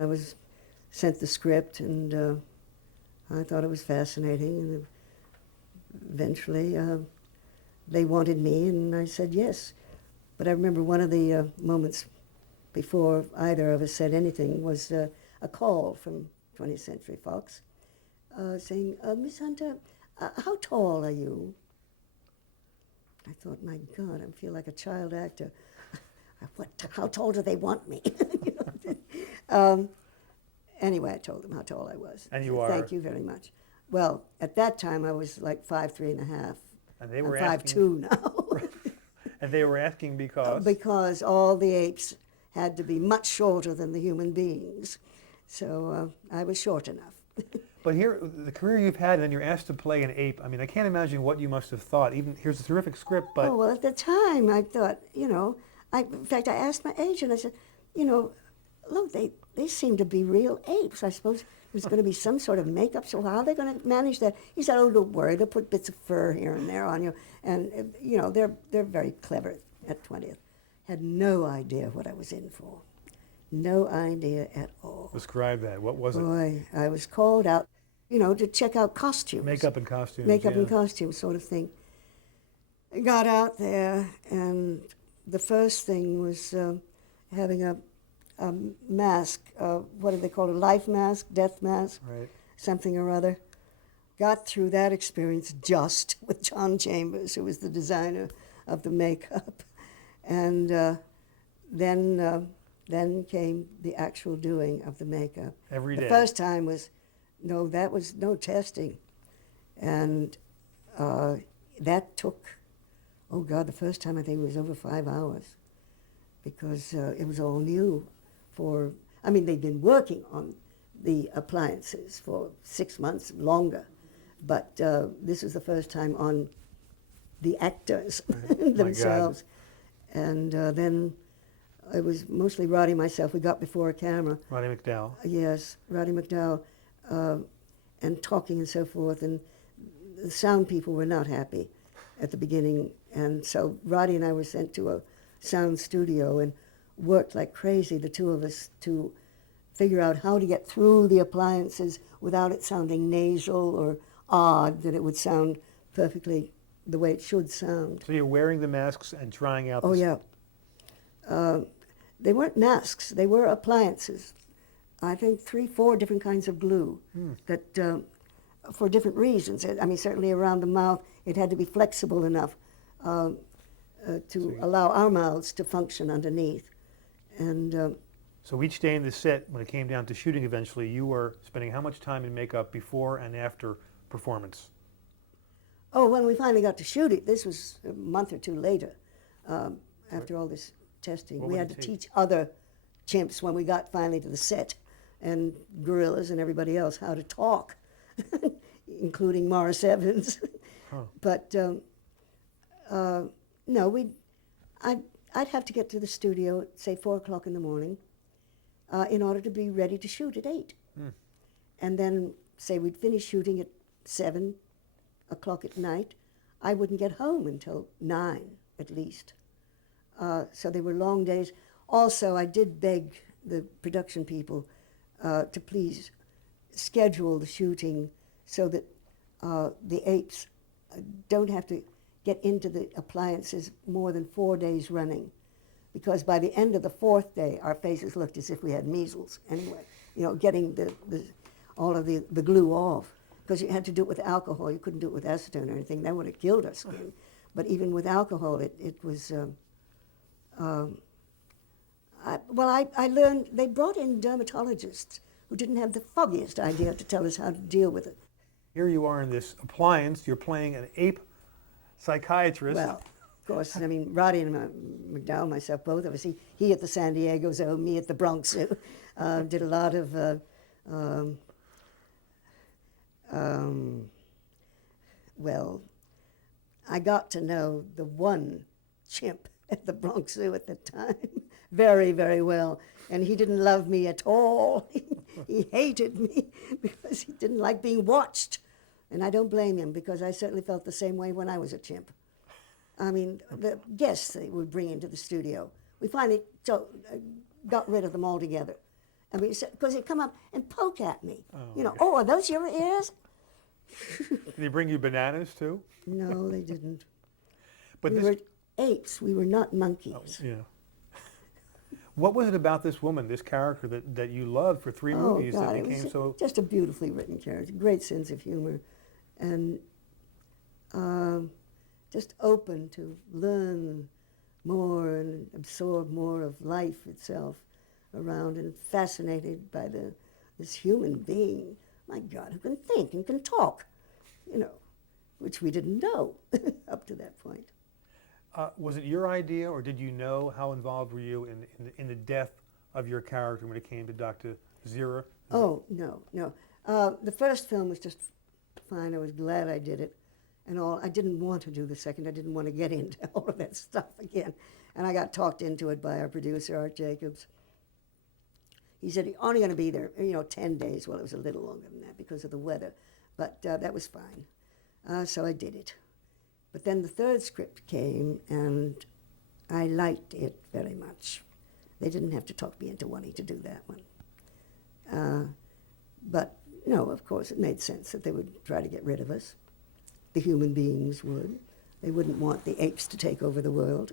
I was sent the script, and I thought it was fascinating. And eventually, they wanted me, and I said yes. But I remember one of the moments before either of us said anything was a call from 20th Century Fox saying, Miss Hunter, how tall are you? I thought, my God, I feel like a child actor. How tall do they want me? Anyway, I told them how tall I was. And you are? Thank you very much. Well, at that time, I was like 5'3.5". And they were I'm asking, 5'2" now. and they were asking because? Because all the apes had to be much shorter than the human beings. So I was short enough. But here, the career you've had, and then you're asked to play an ape. I mean, I can't imagine what you must have thought. Even here's a terrific script, but Oh, well, at the time, I thought, in fact, I asked my agent, I said, look, they seem to be real apes. I suppose there's going to be some sort of makeup, so how are they going to manage that? He said, oh, don't worry, they'll put bits of fur here and there on you. And, they're very clever at 20th. Had no idea what I was in for. No idea at all. describe that. What was it? Boy, I was called out, to check out costumes. Makeup and costumes. Makeup yeah. and costumes sort of thing. I got out there, and the first thing was having a mask. What do they call it? A life mask, death mask, Right. something or other. Got through that experience just with John Chambers, who was the designer of the makeup. And then came the actual doing of the makeup. Every day. The first time was no testing. And that took, oh God, the first time I think it was over 5 hours, because it was all new they'd been working on the appliances for 6 months, longer, but this was the first time on the actors themselves. And then it was mostly Roddy and myself. We got before a camera. Roddy McDowell. Yes, Roddy McDowell, and talking and so forth. And the sound people were not happy at the beginning. And so Roddy and I were sent to a sound studio and worked like crazy, the two of us, to figure out how to get through the appliances without it sounding nasal or odd, that it would sound perfectly the way it should sound. So you're wearing the masks and trying out Oh, the yeah. They weren't masks. They were appliances. I think 3-4 different kinds of glue that, for different reasons. I mean, certainly around the mouth, it had to be flexible enough to allow our mouths to function underneath. And So each day in the set, when it came down to shooting eventually, you were spending how much time in makeup before and after performance? when we finally got to shoot it, this was a month or two later, after all this testing. What We would had it to take? teach other chimps when we got finally to the set, and gorillas and everybody else, how to talk, including Morris Evans. Huh. But no, I'd have to get to the studio at, say, 4 o'clock in the morning in order to be ready to shoot at 8. And then, say, we'd finish shooting at 7 o'clock at night. I wouldn't get home until 9 at least. So they were long days. Also, I did beg the production people to please schedule the shooting so that the apes don't have to get into the appliances more than 4 days running, because by the end of the 4th day, our faces looked as if we had measles anyway, getting all of the glue off, because you had to do it with alcohol. You couldn't do it with acetone or anything. That would have killed our skin. But even with alcohol, it was... I learned, they brought in dermatologists who didn't have the foggiest idea to tell us how to deal with it. Here you are in this appliance. You're playing an ape psychiatrist. Well, of course, I mean, Roddy and McDowell, myself, both of us, he at the San Diego Zoo, me at the Bronx Zoo, did a lot of, I got to know the one chimp at the Bronx Zoo at the time very, very well. And he didn't love me at all. He hated me because he didn't like being watched. And I don't blame him, because I certainly felt the same way when I was a chimp. I mean, the guests they would bring into the studio, we finally got rid of them altogether. I mean, because he'd come up and poke at me. Oh, You know, okay. oh, are those your ears? Did they bring you bananas too? No, they didn't. But We this, were apes. We were not monkeys. yeah. What was it about this woman, this character that you loved for 3 Oh, movies God, that it became was so? just a beautifully written character, great sense of humor, and just open to learn more and absorb more of life itself around, and fascinated by this human being. My God, who can think and can talk, you know, which we didn't know up to that point. Was it your idea, or did you know? How involved were you in the death of your character when it came to Dr. Zira? Oh, no, no. The first film was just fine. I was glad I did it and all. I didn't want to do the second. I didn't want to get into all of that stuff again. And I got talked into it by our producer, Art Jacobs. He said, you're only going to be there, 10 days. Well, it was a little longer than that because of the weather. But that was fine. So I did it. But then the third script came, and I liked it very much. They didn't have to talk me into wanting to do that one. But, no, of course, it made sense that they would try to get rid of us. The human beings would. They wouldn't want the apes to take over the world.